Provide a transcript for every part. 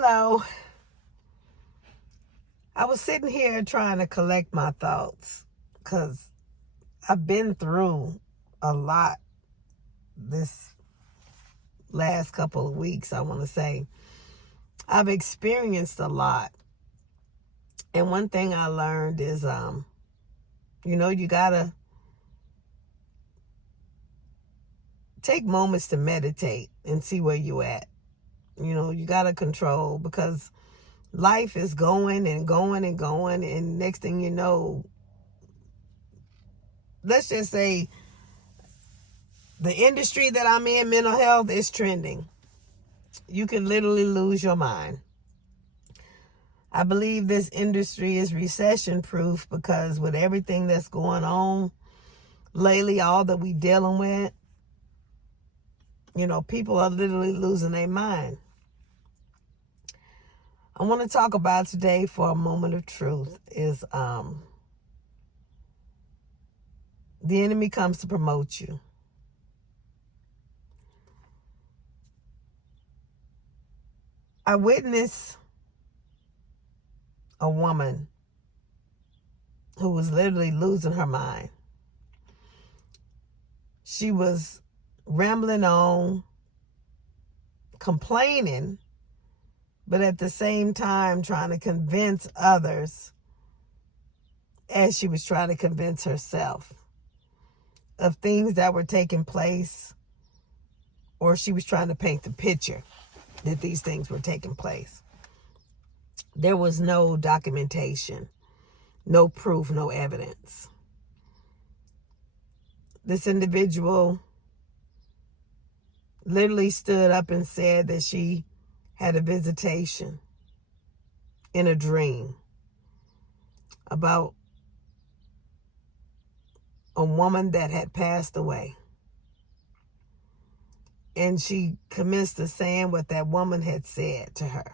Hello. I was sitting here trying to collect my thoughts because I've been through a lot this last couple of weeks, I want to say. I've experienced a lot. And one thing I learned is, you got to take moments to meditate and see where you at. You got to control because life is going and going and going. And next thing you know, let's just say the industry that I'm in, mental health, is trending. You can literally lose your mind. I believe this industry is recession proof because with everything that's going on lately, all that we dealing with, people are literally losing their mind. I want to talk about today for a moment of truth is the enemy comes to promote you. I witnessed a woman who was literally losing her mind. She was rambling on, complaining, but at the same time trying to convince others as she was trying to convince herself of things that were taking place, or she was trying to paint the picture that these things were taking place. There was no documentation, no proof, no evidence. This individual literally stood up and said that she had a visitation in a dream about a woman that had passed away. And she commenced to saying what that woman had said to her.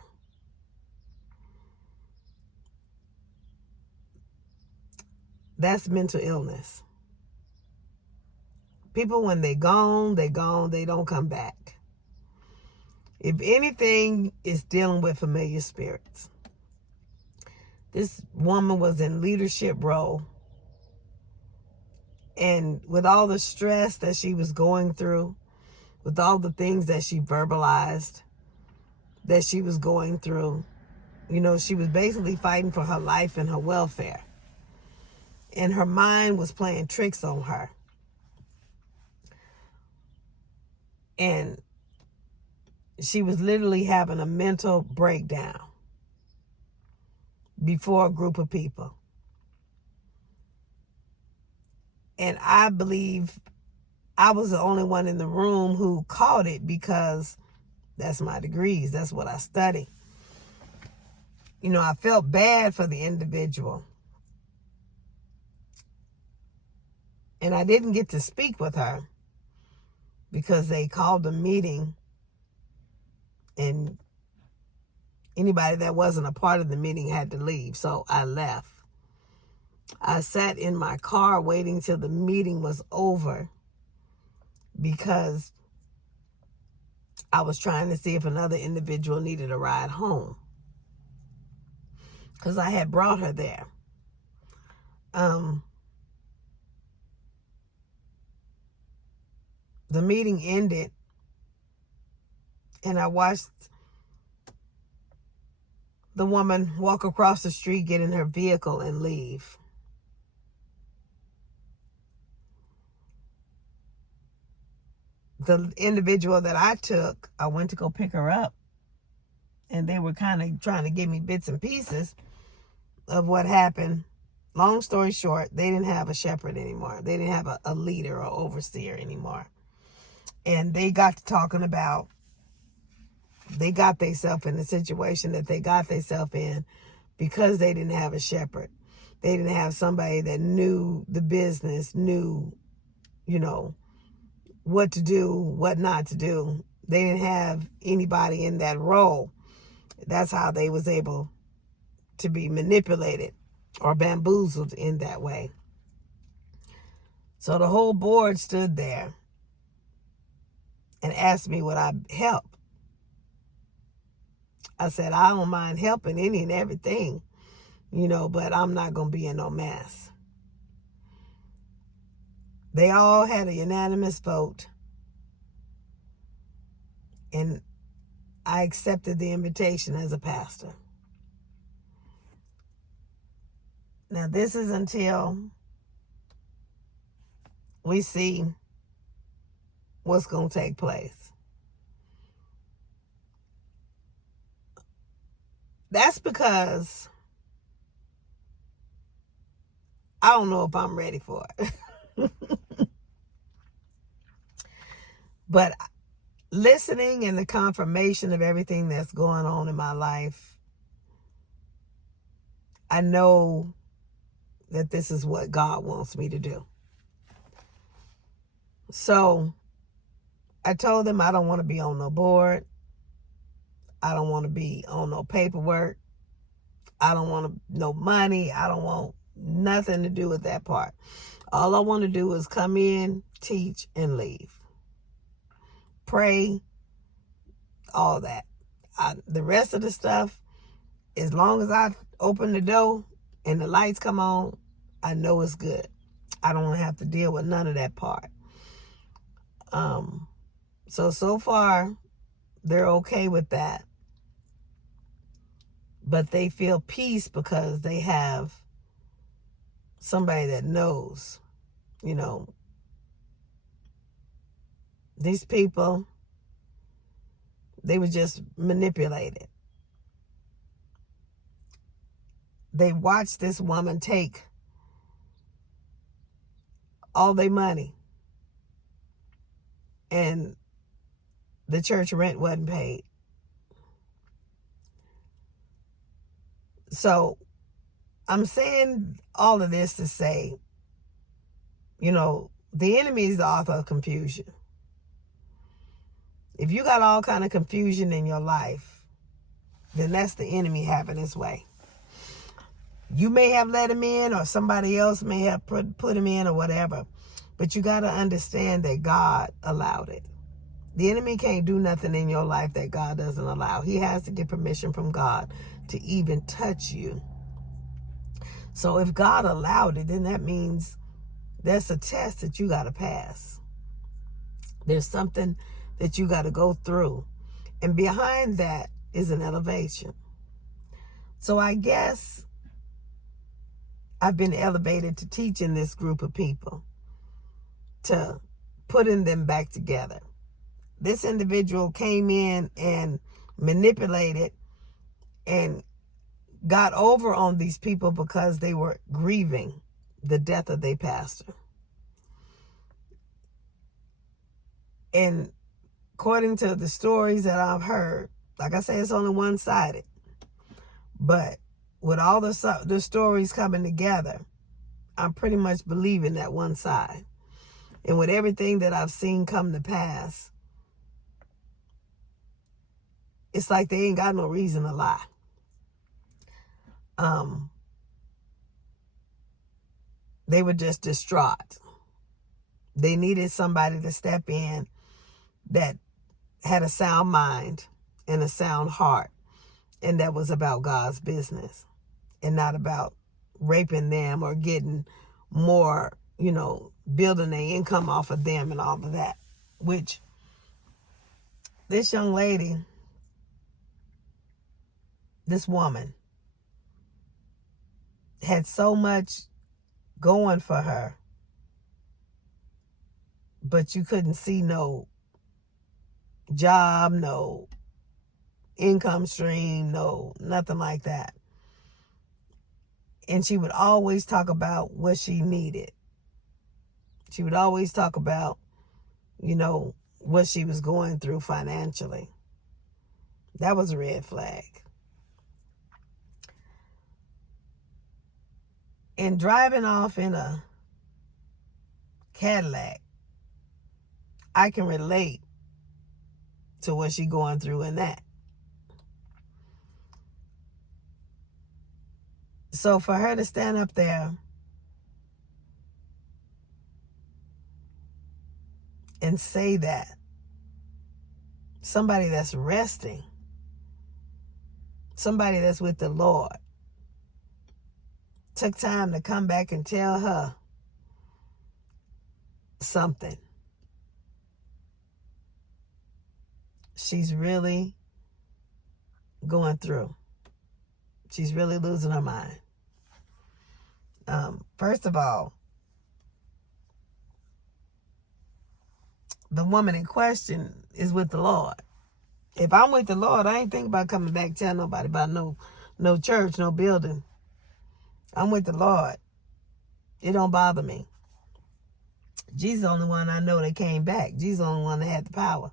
That's mental illness. People, when they're gone, they don't come back. If anything, is dealing with familiar spirits. This woman was in leadership role. And with all the stress that she was going through, with all the things that she verbalized that she was going through, she was basically fighting for her life and her welfare. And her mind was playing tricks on her. And she was literally having a mental breakdown before a group of people. And I believe I was the only one in the room who caught it because that's my degrees. That's what I study. I felt bad for the individual. And I didn't get to speak with her because they called a meeting and anybody that wasn't a part of the meeting had to leave. So I left. I sat in my car waiting till the meeting was over because I was trying to see if another individual needed a ride home because I had brought her there. The meeting ended and I watched the woman walk across the street, get in her vehicle and leave. The individual that I went to go pick her up, and they were kind of trying to give me bits and pieces of what happened. Long story short, they didn't have a shepherd anymore. They didn't have a leader or overseer anymore. And they got to talking about, they got themselves in the situation that they got themselves in because they didn't have a shepherd. They didn't have somebody that knew the business, knew, what to do, what not to do. They didn't have anybody in that role. That's how they was able to be manipulated or bamboozled in that way. So the whole board stood there and asked me would I help. I said, I don't mind helping any and everything, but I'm not going to be in no mess. They all had a unanimous vote, and I accepted the invitation as a pastor. Now, this is until we see what's going to take place. That's because I don't know if I'm ready for it. But listening and the confirmation of everything that's going on in my life, I know that this is what God wants me to do. So I told them I don't want to be on no board. I don't want to be on no paperwork. I don't want no money. I don't want nothing to do with that part. All I want to do is come in, teach, and leave. Pray, all that. The rest of the stuff, as long as I open the door and the lights come on, I know it's good. I don't have to deal with none of that part. So far, they're okay with that. But they feel peace because they have somebody that knows, these people, they were just manipulated. They watched this woman take all their money, and the church rent wasn't paid. So I'm saying all of this to say, the enemy is the author of confusion. If you got all kind of confusion in your life, then that's the enemy having his way. You may have let him in, or somebody else may have put him in, or whatever. But you got to understand that God allowed it. The enemy can't do nothing in your life that God doesn't allow. He has to get permission from God to even touch you. So if God allowed it, then that means there's a test that you got to pass. There's something that you got to go through. And behind that is an elevation. So I guess I've been elevated to teaching this group of people, to putting them back together. This individual came in and manipulated and got over on these people because they were grieving the death of their pastor. And according to the stories that I've heard, like I say, it's only one-sided. But with all the stories coming together, I'm pretty much believing that one side. And with everything that I've seen come to pass, it's like they ain't got no reason to lie. They were just distraught. They needed somebody to step in that had a sound mind and a sound heart, and that was about God's business and not about raping them or getting more, building their income off of them and all of that. Which this young lady, this woman, had so much going for her, but you couldn't see no job, no income stream, no nothing like that. And she would always talk about what she needed. She would always talk about, what she was going through financially. That was a red flag. And driving off in a Cadillac, I can relate to what she's going through in that. So for her to stand up there and say that, somebody that's resting somebody that's with the Lord, took time to come back and tell her something, she's really going through. She's really losing her mind. First of all, the woman in question is with the Lord. If I'm with the Lord, I ain't thinking about coming back tell nobody about no church, no building. I'm with the Lord. It don't bother me. Jesus the only one I know that came back. Jesus the only one that had the power.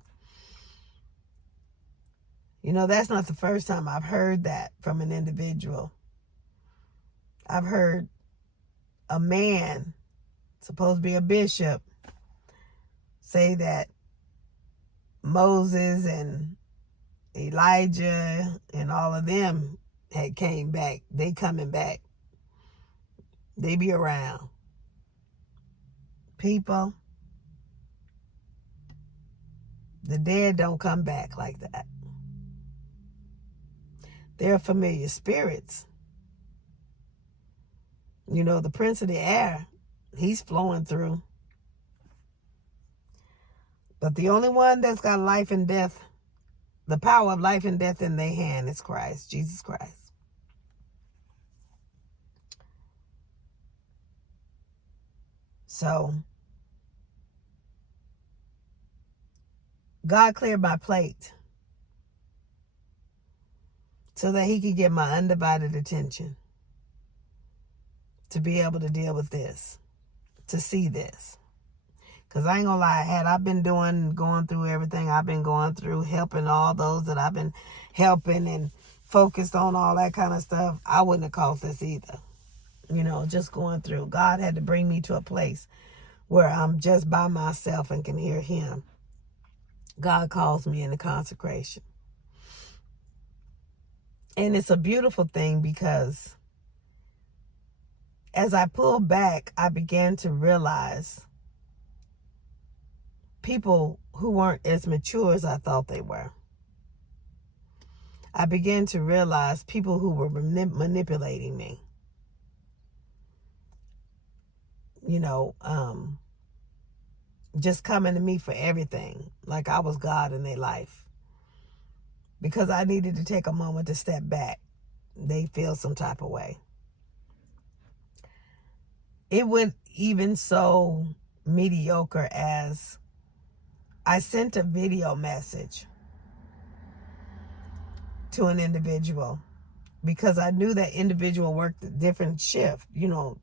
You know, that's not the first time I've heard that from an individual. I've heard a man, supposed to be a bishop, say that Moses and Elijah and all of them had came back. They coming back. They be around. People, the dead don't come back like that. They're familiar spirits. You know, the prince of the air, he's flowing through. But the only one that's got life and death, the power of life and death in their hand is Christ, Jesus Christ. So, God cleared my plate so that he could get my undivided attention to be able to deal with this, to see this. Because I ain't gonna lie, had I been going through everything I've been going through, helping all those that I've been helping and focused on all that kind of stuff, I wouldn't have caught this either. You know, just going through. God had to bring me to a place where I'm just by myself and can hear him. God calls me into consecration. And it's a beautiful thing because as I pulled back, I began to realize people who weren't as mature as I thought they were. I began to realize people who were manipulating me. You know, just coming to me for everything, like I was God in their life. Because I needed to take a moment to step back. They feel some type of way. It went even so mediocre as I sent a video message to an individual because I knew that individual worked a different shift. You know,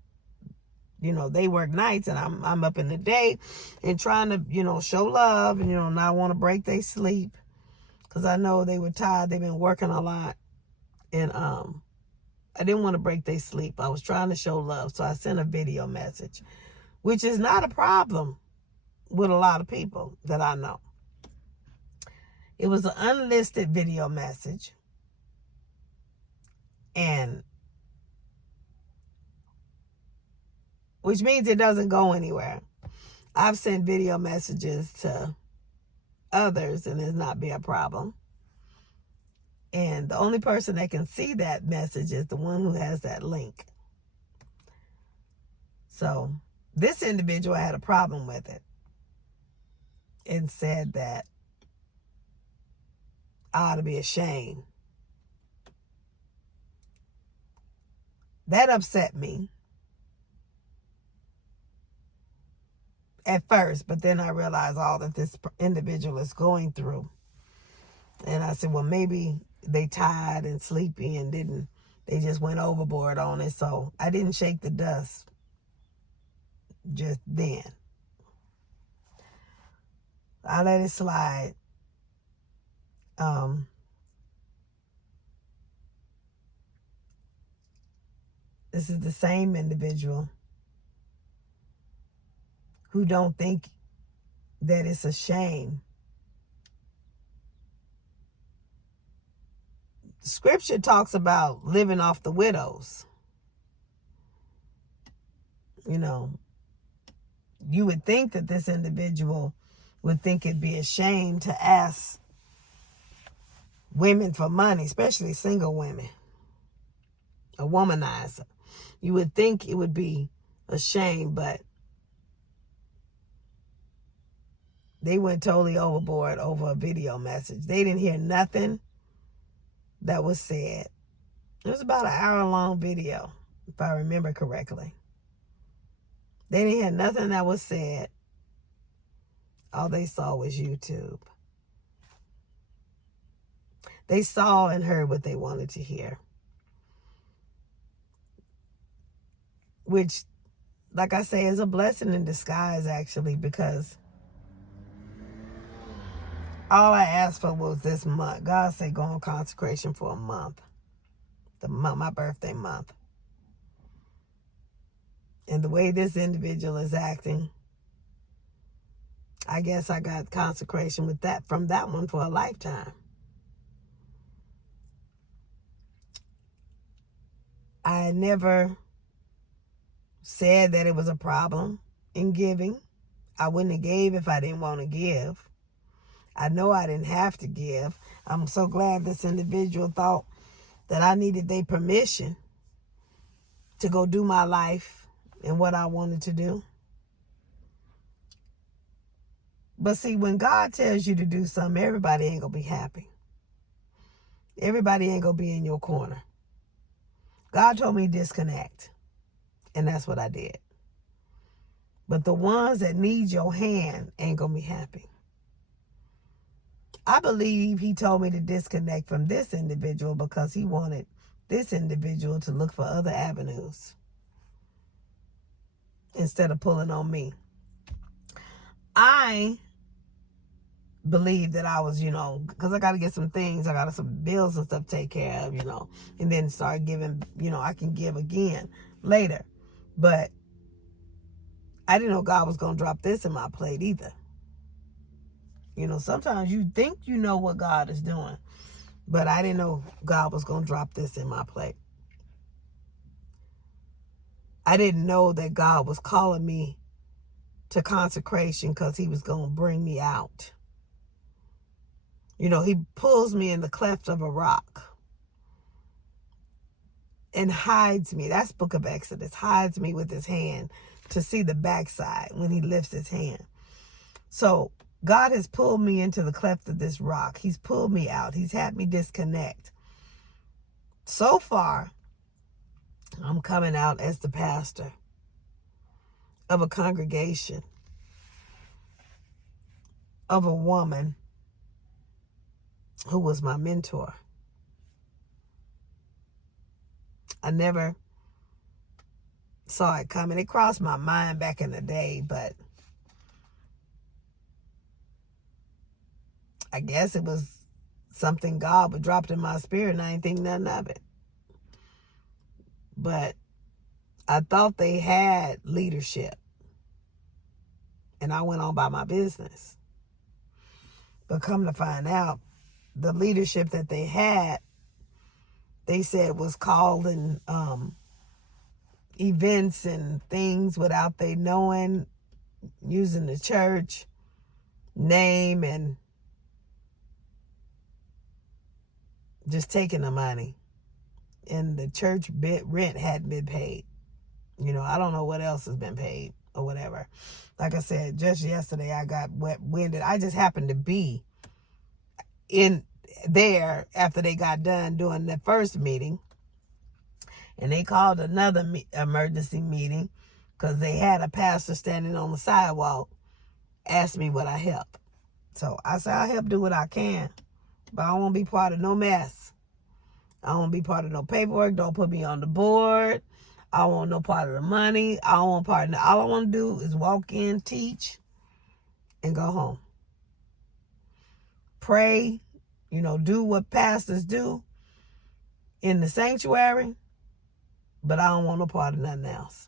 they work nights and I'm up in the day and trying to, show love and, not want to break their sleep because I know they were tired. They've been working a lot and I didn't want to break their sleep. I was trying to show love. So I sent a video message, which is not a problem with a lot of people that I know. It was an unlisted video message. And which means it doesn't go anywhere. I've sent video messages to others and it's not been a problem. And the only person that can see that message is the one who has that link. So this individual had a problem with it and said that I ought to be ashamed. That upset me at first, but then I realized all that this individual is going through. And I said, well, maybe they tired and sleepy and they just went overboard on it. So I didn't shake the dust just then. I let it slide. This is the same individual who don't think that it's a shame. Scripture talks about living off the widows. You would think that this individual would think it'd be a shame to ask women for money, especially single women. A womanizer. You would think it would be a shame, but they went totally overboard over a video message. They didn't hear nothing that was said. It was about an hour-long video, if I remember correctly. They didn't hear nothing that was said. All they saw was YouTube. They saw and heard what they wanted to hear. Which, like I say, is a blessing in disguise, actually, because all I asked for was this month. God said go on consecration for a month. My birthday month. And the way this individual is acting, I guess I got consecration with that from that one for a lifetime. I never said that it was a problem in giving. I wouldn't have gave if I didn't want to give. I know I didn't have to give. I'm so glad this individual thought that I needed their permission to go do my life and what I wanted to do. But see, when God tells you to do something, everybody ain't going to be happy. Everybody ain't going to be in your corner. God told me disconnect, and that's what I did. But the ones that need your hand ain't going to be happy. I believe he told me to disconnect from this individual because he wanted this individual to look for other avenues instead of pulling on me. I believe that I was, because I got to get some things. I got some bills and stuff to take care of, and then start giving, I can give again later. But I didn't know God was going to drop this in my plate either. Sometimes you think you know what God is doing, but I didn't know God was going to drop this in my plate. I didn't know that God was calling me to consecration because he was going to bring me out. He pulls me in the cleft of a rock and hides me. That's Book of Exodus. Hides me with his hand to see the backside when he lifts his hand. So God has pulled me into the cleft of this rock. He's pulled me out. He's had me disconnect. So far, I'm coming out as the pastor of a congregation of a woman who was my mentor. I never saw it coming. It crossed my mind back in the day, but I guess it was something God would drop in my spirit and I didn't think nothing of it. But I thought they had leadership and I went on by my business. But come to find out, the leadership that they had, they said was called in events and things without they knowing, using the church name and just taking the money. And the church rent hadn't been paid. I don't know what else has been paid or whatever. Like I said, just yesterday I got winded. I just happened to be in there after they got done doing the first meeting. And they called another emergency meeting because they had a pastor standing on the sidewalk, asked me would I help. So I said, I'll help do what I can. But I don't want to be part of no mess. I don't want to be part of no paperwork. Don't put me on the board. I don't want no part of the money. I don't want part of it. All I want to do is walk in, teach, and go home. Pray, do what pastors do in the sanctuary, but I don't want no part of nothing else.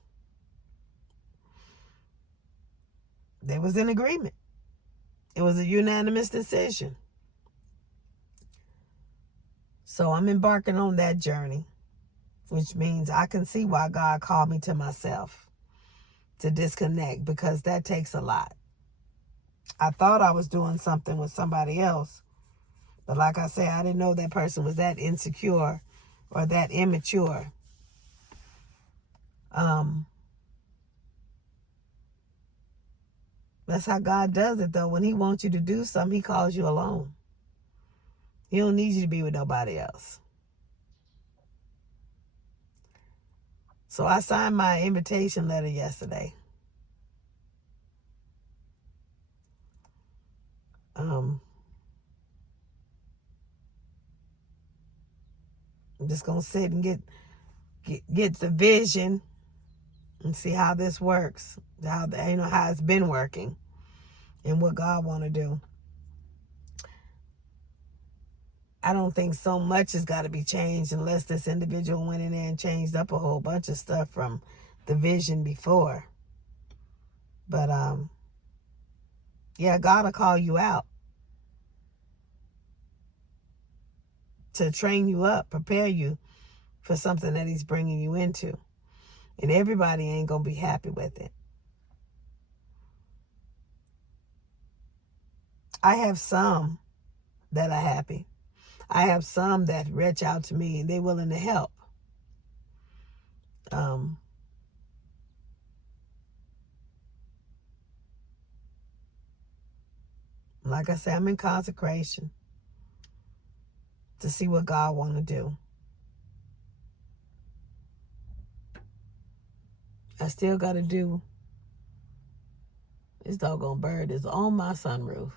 They was in agreement. It was a unanimous decision. So I'm embarking on that journey, which means I can see why God called me to myself to disconnect, because that takes a lot. I thought I was doing something with somebody else, But like I said, I didn't know that person was that insecure or that immature. That's how God does it, though. When he wants you to do something, he calls you alone. He don't need you to be with nobody else. So I signed my invitation letter yesterday. I'm just gonna sit and get the vision and see how this works, how it's been working, and what God want to do. I don't think so much has got to be changed unless this individual went in there and changed up a whole bunch of stuff from the vision before. But yeah, God will call you out to train you up, prepare you for something that he's bringing you into. And everybody ain't going to be happy with it. I have some that are happy. I have some that reach out to me and they're willing to help. Like I said, I'm in consecration to see what God want to do. I still got to do. This doggone bird is on my sunroof.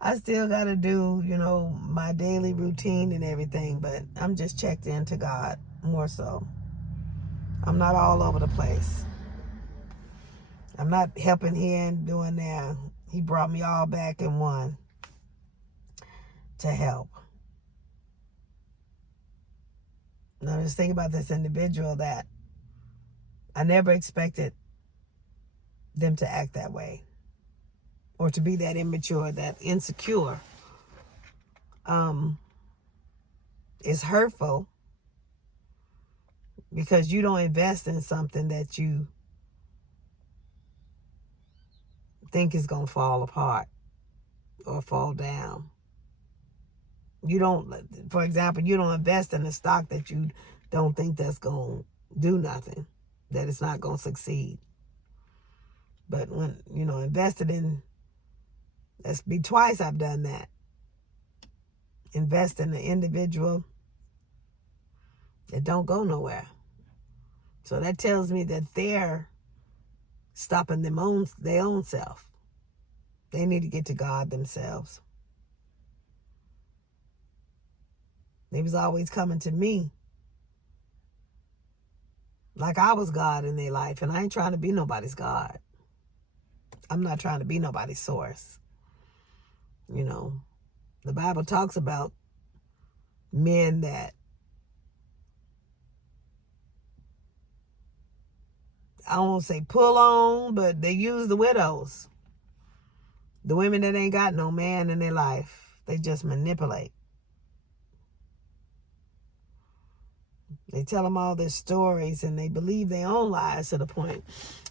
I still got to do, my daily routine and everything, but I'm just checked into God more so. I'm not all over the place. I'm not helping here and doing there. He brought me all back in one to help. And I was thinking about this individual that I never expected them to act that way or to be that immature, that insecure. It's hurtful because you don't invest in something that you think is going to fall apart or fall down. You don't, for example, you don't invest in a stock that you don't think that's going to do nothing, that it's not going to succeed. But when, invested in, that's be twice I've done that. Invest in an individual that don't go nowhere. So that tells me that they're stopping their own self. They need to get to God themselves. They was always coming to me like I was God in their life, and I ain't trying to be nobody's God. I'm not trying to be nobody's source. The Bible talks about men that, I don't want to say pull on, but they use the widows. The women that ain't got no man in their life. They just manipulate. They tell them all their stories and they believe their own lies to the point.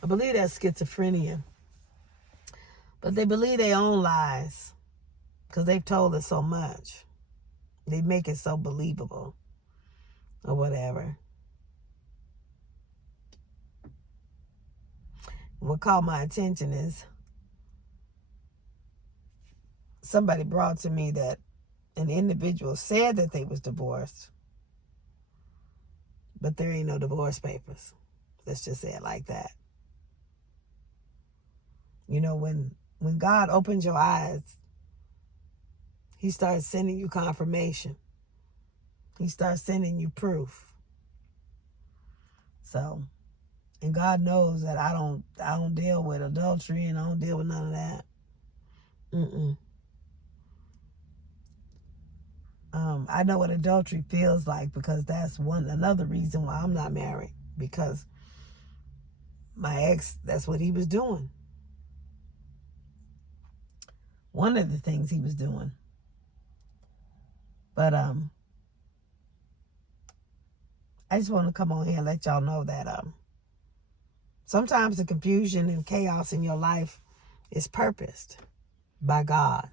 I believe that's schizophrenia. But they believe their own lies because they've told us so much. They make it so believable or whatever. What caught my attention is somebody brought to me that an individual said that they was divorced, but there ain't no divorce papers. Let's just say it like that. When God opens your eyes, he starts sending you confirmation. He starts sending you proof. So, and God knows that I don't deal with adultery and I don't deal with none of that. I know what adultery feels like because that's another reason why I'm not married, because my ex, that's what he was doing. One of the things he was doing. But I just want to come on here and let y'all know that sometimes the confusion and chaos in your life is purposed by God.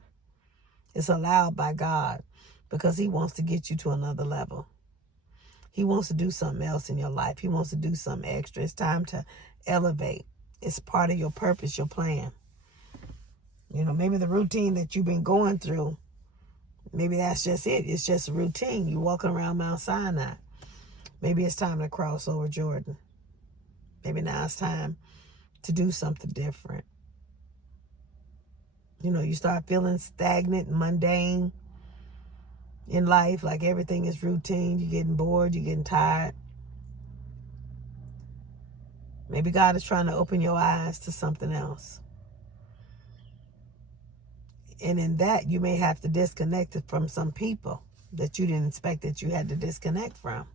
It's allowed by God because he wants to get you to another level. He wants to do something else in your life. He wants to do something extra. It's time to elevate. It's part of your purpose, your plan. You know, maybe the routine that you've been going through, maybe that's just it. It's just a routine. You're walking around Mount Sinai. Maybe it's time to cross over Jordan. Maybe now it's time to do something different. You know, you start feeling stagnant and mundane in life, like everything is routine. You're getting bored. You're getting tired. Maybe God is trying to open your eyes to something else. And in that, you may have to disconnect from some people that you didn't expect that you had to disconnect from.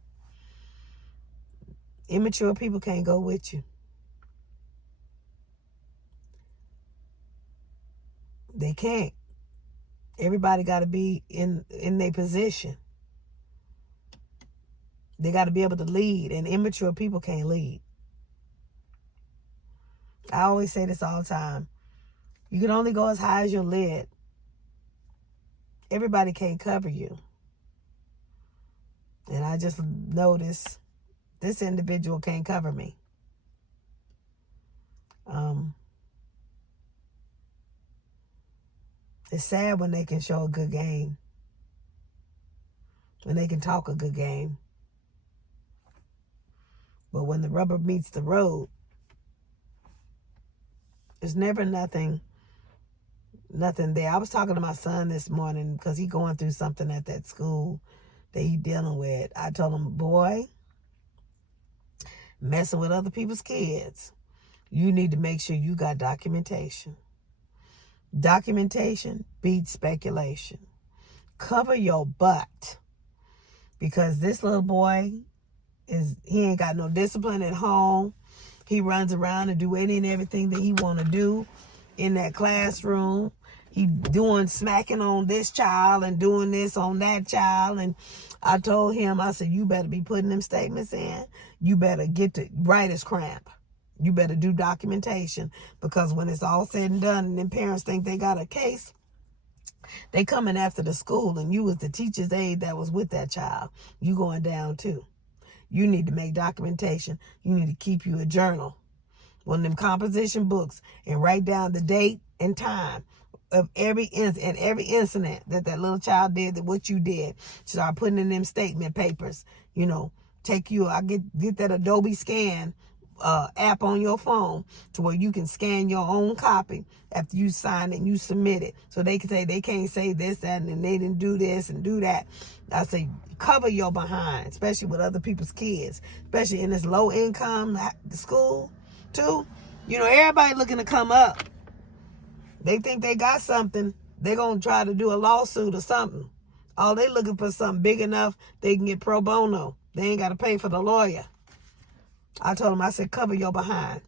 Immature people can't go with you. They can't. Everybody got to be in their position. They got to be able to lead, and immature people can't lead. I always say this all the time. You can only go as high as your lid. Everybody can't cover you. And I just noticed this individual can't cover me. It's sad when they can show a good game, when they can talk a good game. But when the rubber meets the road, there's never nothing there. I was talking to my son this morning because he's going through something at that school that he's dealing with. I told him, boy, messing with other people's kids, you need to make sure you got documentation. Documentation beats speculation. Cover your butt, because this little boy he ain't got no discipline at home. He runs around and do any and everything that he want to do in that classroom. He doing smacking on this child and doing this on that child. And I told him, I said, you better be putting them statements in. You better get to right as cramp. You better do documentation, because when it's all said and done and then parents think they got a case, they coming after the school, and you was the teacher's aide that was with that child. You going down too. You need to make documentation. You need to keep you a journal, one of them composition books, and write down the date and time of every incident that little child did, that what you did. Start putting in them statement papers. You know, I get that Adobe Scan app on your phone to where you can scan your own copy after you sign it and you submit it, so they can say they can't say this, that, and they didn't do this and do that. I say cover your behind, especially with other people's kids, especially in this low income school too. You know, everybody looking to come up. They think they got something. They're gonna try to do a lawsuit or something. Oh, they looking for something big enough they can get pro bono. They ain't got to pay for the lawyer. I told him, I said, cover your behind.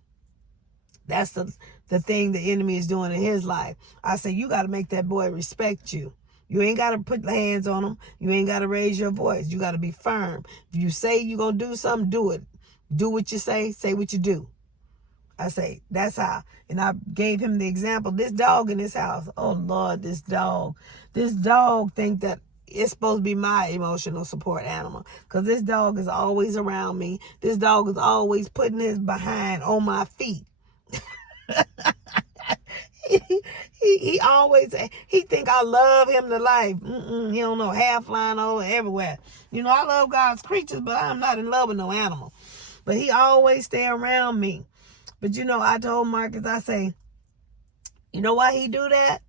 That's the thing the enemy is doing in his life. I said, you got to make that boy respect you. You ain't got to put hands on him. You ain't got to raise your voice. You got to be firm. If you say you're going to do something, do it. Do what you say what you do. I say, that's how. And I gave him the example. This dog in this house. Oh, Lord, this dog. This dog think that it's supposed to be my emotional support animal, because this dog is always around me. This dog is always putting his behind on my feet. he always, he think I love him to life. He don't know, half flying over everywhere. You know, I love God's creatures, but I'm not in love with no animal. But he always stay around me. But you know, I told Marcus, I say, you know why he do that?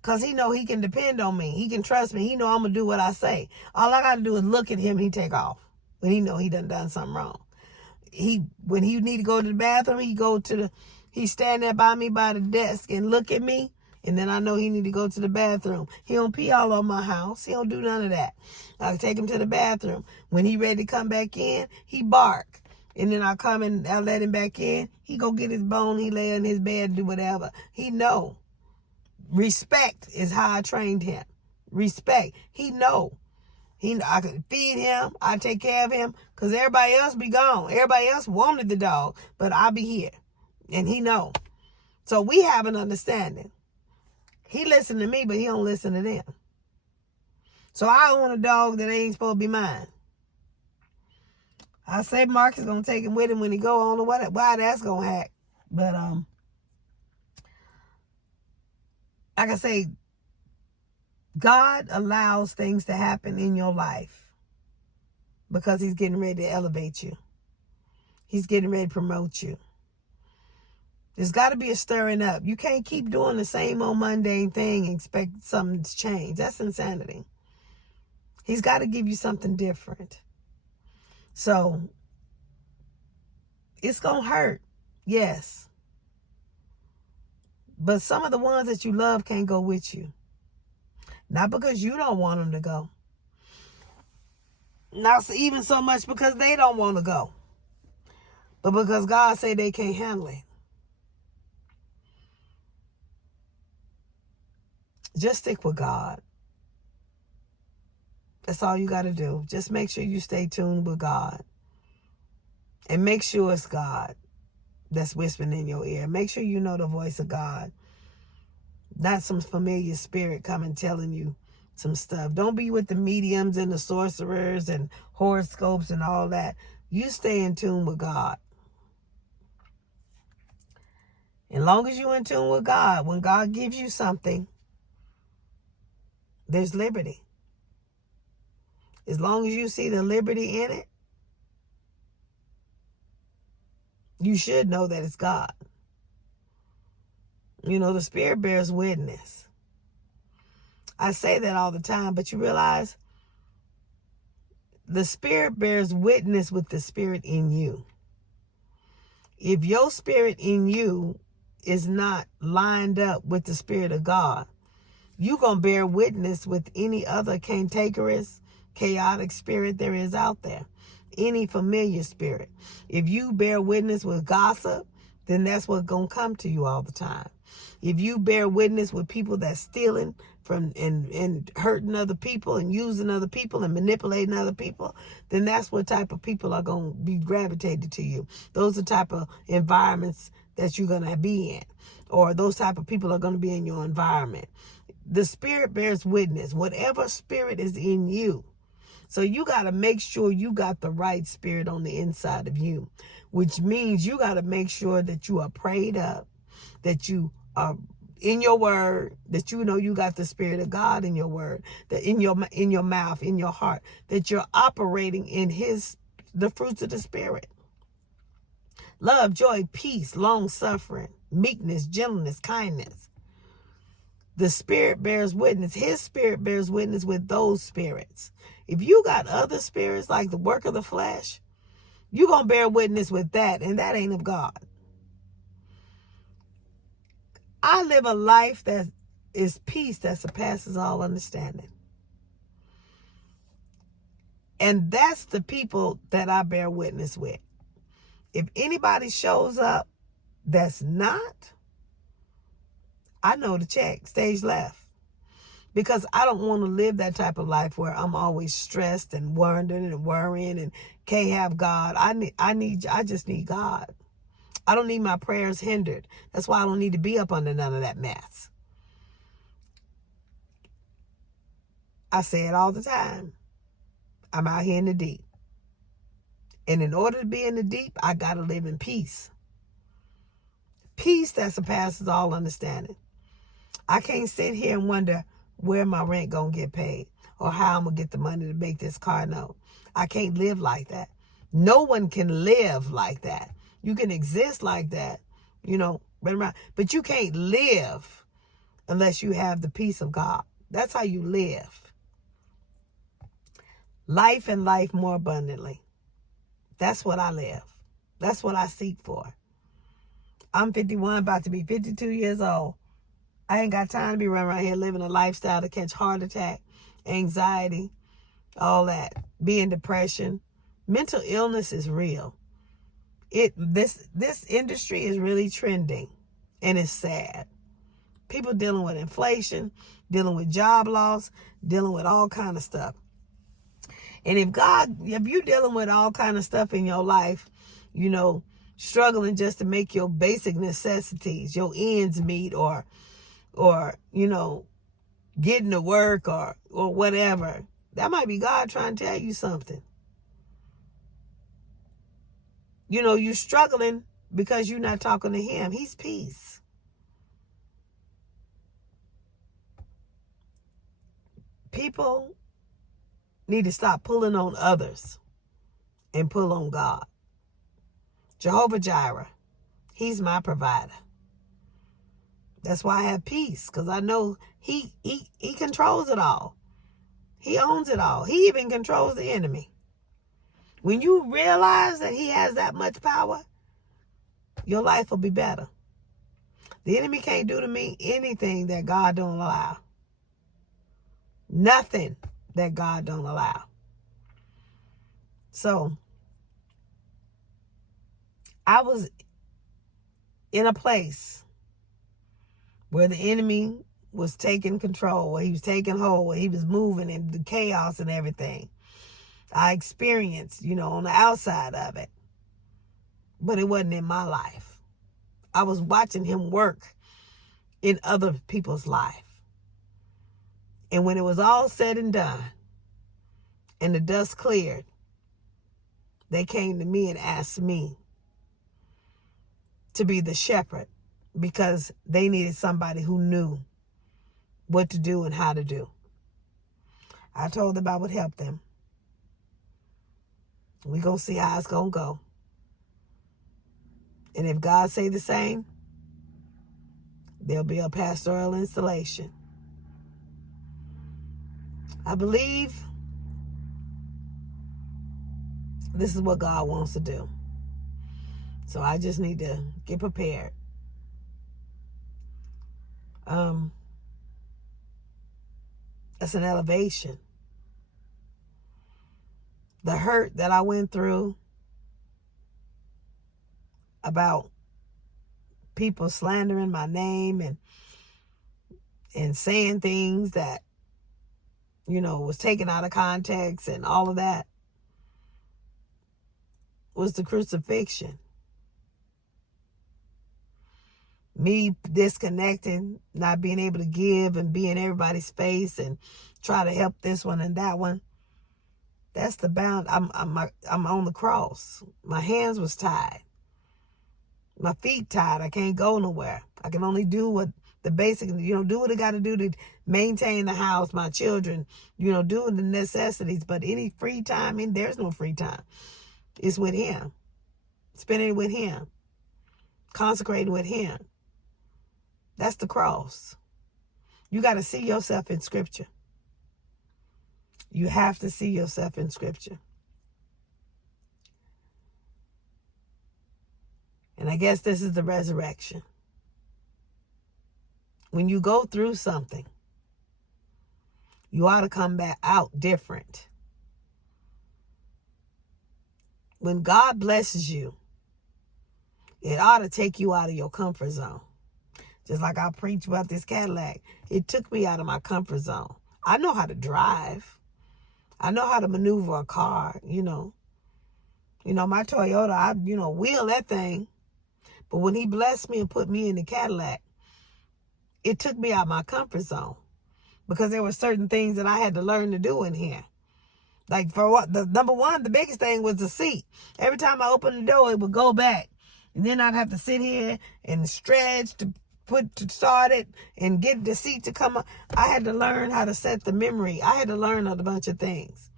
Because he know he can depend on me. He can trust me. He know I'm going to do what I say. All I got to do is look at him, he take off. When he know he done something wrong. When he need to go to the bathroom, he stand there by me by the desk and look at me. And then I know he need to go to the bathroom. He don't pee all over my house. He don't do none of that. I take him to the bathroom. When he ready to come back in, he bark. And then I come and I let him back in. He go get his bone. He lay in his bed, do whatever. He know. Respect is how I trained him. Respect. He know. I could feed him. I take care of him. Because everybody else be gone. Everybody else wanted the dog. But I be here. And he know. So we have an understanding. He listen to me, but he don't listen to them. So I own a dog that ain't supposed to be mine. I say Marcus gonna take him with him when he go. I don't know why that's gonna hack. But like I say, God allows things to happen in your life because he's getting ready to elevate you. He's getting ready to promote you. There's got to be a stirring up. You can't keep doing the same old mundane thing and expect something to change. That's insanity. He's got to give you something different. So, it's going to hurt. Yes. But some of the ones that you love can't go with you. Not because you don't want them to go. Not even so much because they don't want to go. But because God said they can't handle it. Just stick with God. That's all you got to do. Just make sure you stay tuned with God. And make sure it's God that's whispering in your ear. Make sure you know the voice of God. Not some familiar spirit coming telling you some stuff. Don't be with the mediums and the sorcerers and horoscopes and all that. You stay in tune with God. As long as you're in tune with God, when God gives you something, there's liberty. As long as you see the liberty in it, you should know that it's God. You know, the Spirit bears witness. I say that all the time, but you realize the Spirit bears witness with the Spirit in you. If your spirit in you is not lined up with the Spirit of God, you're going to bear witness with any other cantankerous, chaotic spirit there is out there. Any familiar spirit. If you bear witness with gossip, then that's what's going to come to you all the time. If you bear witness with people that's stealing from and hurting other people and using other people and manipulating other people, then that's what type of people are going to be gravitated to you. Those are the type of environments that you're going to be in, or those type of people are going to be in your environment. The Spirit bears witness. Whatever spirit is in you. So you got to make sure you got the right spirit on the inside of you, which means you got to make sure that you are prayed up, that you are in your word, that you know you got the Spirit of God in your word, that in your mouth, in your heart, that you're operating in the fruits of the Spirit. Love, joy, peace, long suffering, meekness, gentleness, kindness. The Spirit bears witness. His Spirit bears witness with those spirits. If you got other spirits like the work of the flesh, you're going to bear witness with that, and that ain't of God. I live a life that is peace that surpasses all understanding. And that's the people that I bear witness with. If anybody shows up that's not, I know the check, stage left. Because I don't want to live that type of life where I'm always stressed and wondering and worrying and can't have God. I just need God. I don't need my prayers hindered. That's why I don't need to be up under none of that mess. I say it all the time. I'm out here in the deep. And in order to be in the deep, I got to live in peace. Peace that surpasses all understanding. I can't sit here and wonder where my rent going to get paid or how I'm going to get the money to make this car note. I can't live like that. No one can live like that. You can exist like that, but you can't live unless you have the peace of God. That's how you live. Life and life more abundantly. That's what I live. That's what I seek for. I'm 51, about to be 52 years old. I ain't got time to be running around here living a lifestyle to catch heart attack, anxiety, all that, be in depression. Mental illness is real. This industry is really trending, and it's sad. People dealing with inflation, dealing with job loss, dealing with all kind of stuff. And if you're dealing with all kind of stuff in your life, struggling just to make your basic necessities, your ends meet, or or, getting to work or whatever. That might be God trying to tell you something. You're struggling because you're not talking to him. He's peace. People need to stop pulling on others and pull on God. Jehovah Jireh, he's my provider. That's why I have peace, because I know he controls it all. He owns it all. He even controls the enemy. When you realize that he has that much power, your life will be better. The enemy can't do to me anything that God don't allow. Nothing that God don't allow. So, I was in a place where the enemy was taking control, where he was taking hold, where he was moving in the chaos and everything. I experienced, on the outside of it. But it wasn't in my life. I was watching him work in other people's life. And when it was all said and done, and the dust cleared, they came to me and asked me to be the shepherd, because they needed somebody who knew what to do and how to do. I told them I would help them. We're going to see how it's going to go. And if God say the same, there'll be a pastoral installation. I believe this is what God wants to do. So I just need to get prepared. That's an elevation. The hurt that I went through about people slandering my name and saying things that, was taken out of context and all of that, was the crucifixion. Me disconnecting, not being able to give and be in everybody's face and try to help this one and that one. That's the bound. I'm on the cross. My hands was tied. My feet tied. I can't go nowhere. I can only do what the basic, do what I got to do to maintain the house, my children, doing the necessities. But any free time, there's no free time. It's with him. Spending it with him. Consecrating with him. That's the cross. You got to see yourself in Scripture. You have to see yourself in Scripture. And I guess this is the resurrection. When you go through something, you ought to come back out different. When God blesses you, it ought to take you out of your comfort zone. Just like I preach about this Cadillac. It took me out of my comfort zone. I know how to drive. I know how to maneuver a car, my Toyota, I, wheel that thing. But when he blessed me and put me in the Cadillac, it took me out of my comfort zone, because there were certain things that I had to learn to do in here. Like, for what, the number one, the biggest thing was the seat. Every time I opened the door, it would go back. And then I'd have to sit here and stretch to start it and get the seat to come up. I had to learn how to set the memory. I had to learn a bunch of things.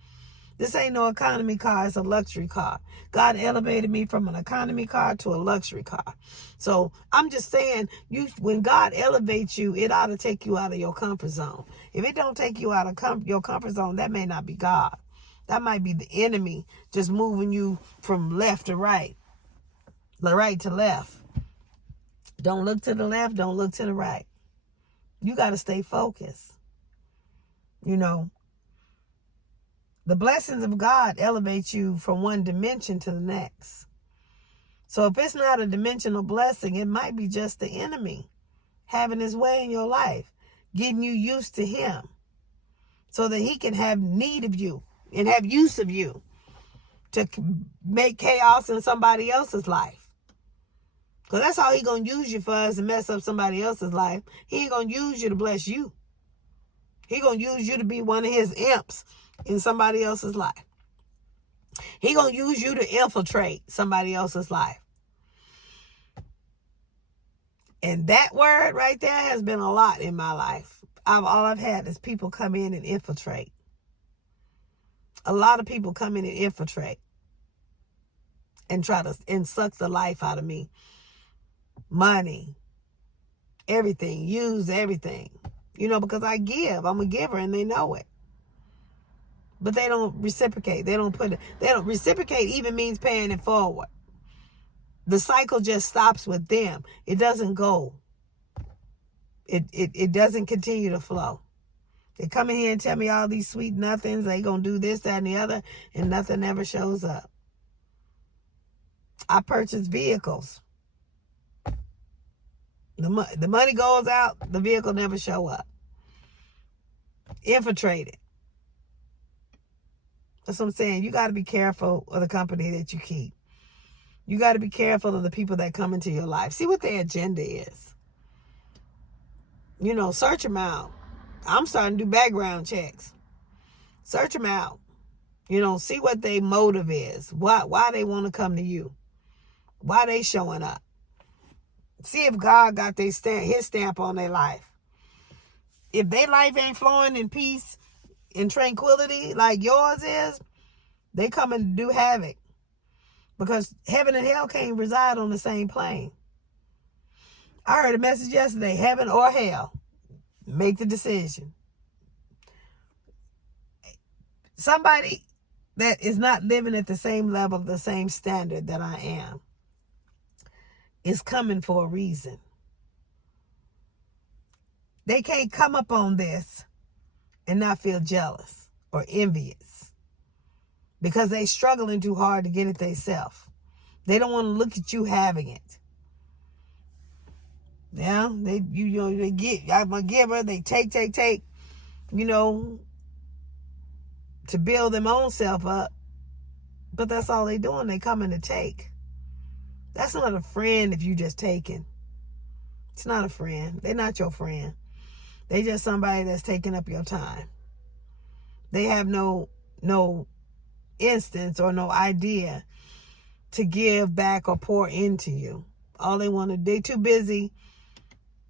This ain't no economy car, it's a luxury car. God elevated me from an economy car to a luxury car. So I'm just saying, when God elevates you, it ought to take you out of your comfort zone. If it don't take you out of your comfort zone, that may not be God. That might be the enemy just moving you from left to right, right to left. Don't look to the left, don't look to the right. You got to stay focused. The blessings of God elevate you from one dimension to the next. So if it's not a dimensional blessing, it might be just the enemy having his way in your life, getting you used to him so that he can have need of you and have use of you to make chaos in somebody else's life. Because that's how he going to use you for us to mess up somebody else's life. He ain't going to use you to bless you. He going to use you to be one of his imps in somebody else's life. He going to use you to infiltrate somebody else's life. And that word right there has been a lot in my life. All I've had is people come in and infiltrate. A lot of people come in and infiltrate and try to suck the life out of me. Money, everything, use everything. Because I give. I'm a giver and they know it. But they don't reciprocate. They don't reciprocate even means paying it forward. The cycle just stops with them. It doesn't go. It doesn't continue to flow. They come in here and tell me all these sweet nothings. They gonna do this, that, and the other, and nothing ever shows up. I purchase vehicles. The money goes out, the vehicle never show up. Infiltrated. That's what I'm saying. You got to be careful of the company that you keep. You got to be careful of the people that come into your life. See what their agenda is. Search them out. I'm starting to do background checks. Search them out. See what their motive is. Why they want to come to you. Why they showing up. See if God got his stamp on their life. If their life ain't flowing in peace and tranquility like yours is, they coming to do havoc. Because heaven and hell can't reside on the same plane. I heard a message yesterday, heaven or hell. Make the decision. Somebody that is not living at the same level, the same standard that I am, is coming for a reason. They can't come up on this and not feel jealous or envious because they struggling too hard to get it themselves. They don't want to look at you having it. Yeah, they get. I'm a giver. They take, to build their own self up. But that's all they doing. They coming to take. That's not a friend if you just taking. It's not a friend. They're not your friend. They just somebody that's taking up your time. They have no instance or no idea to give back or pour into you. All they too busy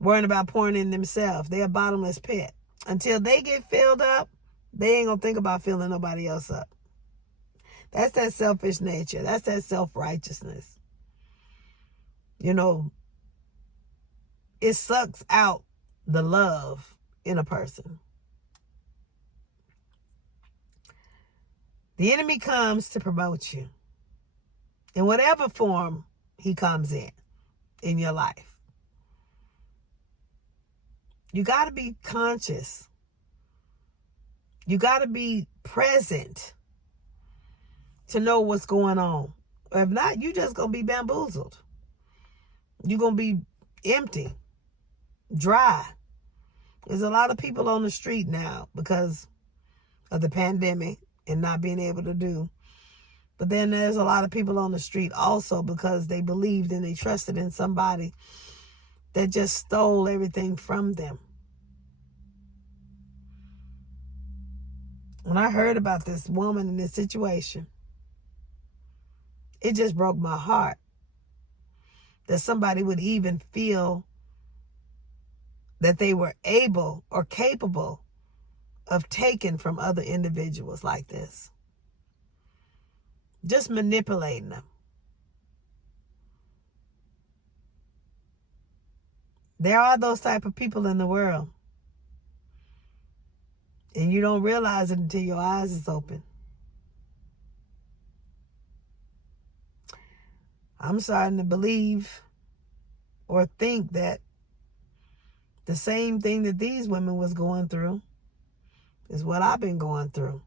worrying about pouring in themselves. They're a bottomless pit. Until they get filled up, they ain't gonna think about filling nobody else up. That's that selfish nature. That's that self-righteousness. It sucks out the love in a person. The enemy comes to promote you. In whatever form he comes in your life. You got to be conscious. You got to be present to know what's going on. Or if not, you just going to be bamboozled. You're going to be empty, dry. There's a lot of people on the street now because of the pandemic and not being able to do. But then there's a lot of people on the street also because they believed and they trusted in somebody that just stole everything from them. When I heard about this woman in this situation, it just broke my heart that somebody would even feel that they were able or capable of taking from other individuals like this. Just manipulating them. There are those type of people in the world. And you don't realize it until your eyes is open. I'm starting to believe or think that the same thing that these women was going through is what I've been going through.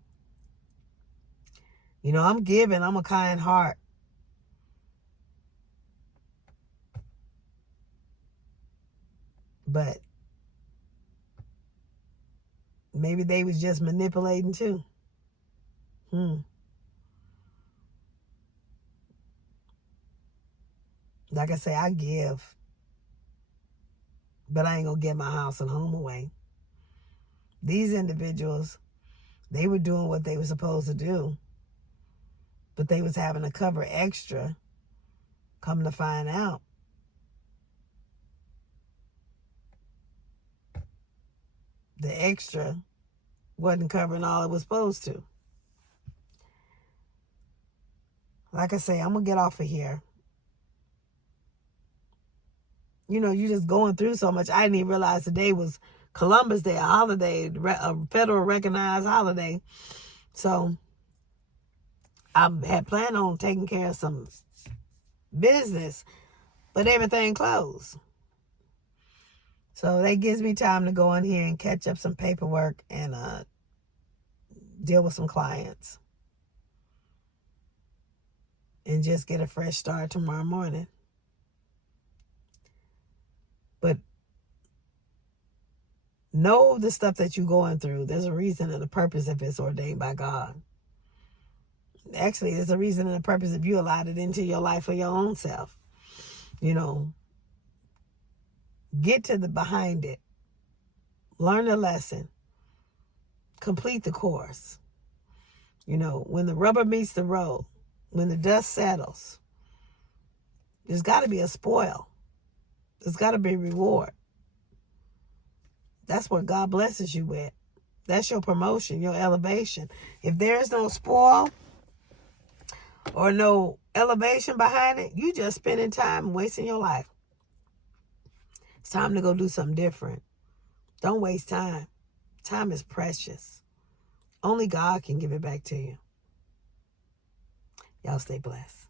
I'm giving. I'm a kind heart. But maybe they was just manipulating too. Like I say, I give, but I ain't going to give my house and home away. These individuals, they were doing what they were supposed to do, but they was having to cover extra. Come to find out, the extra wasn't covering all it was supposed to. Like I say, I'm going to get off of here. You know, you just going through so much. I didn't even realize today was Columbus Day, a holiday, a federal recognized holiday. So I had planned on taking care of some business, but everything closed. So that gives me time to go in here and catch up some paperwork and deal with some clients. And just get a fresh start tomorrow morning. But know the stuff that you're going through. There's a reason and a purpose if it's ordained by God. Actually, there's a reason and a purpose if you allowed it into your life for your own self. You know, get to the behind it. Learn the lesson. Complete the course. You know, when the rubber meets the road, when the dust settles, there's got to be a spoil. There's got to be a reward. That's what God blesses you with. That's your promotion, your elevation. If there is no spoil or no elevation behind it, you just spending time wasting your life. It's time to go do something different. Don't waste time. Time is precious. Only God can give it back to you. Y'all stay blessed.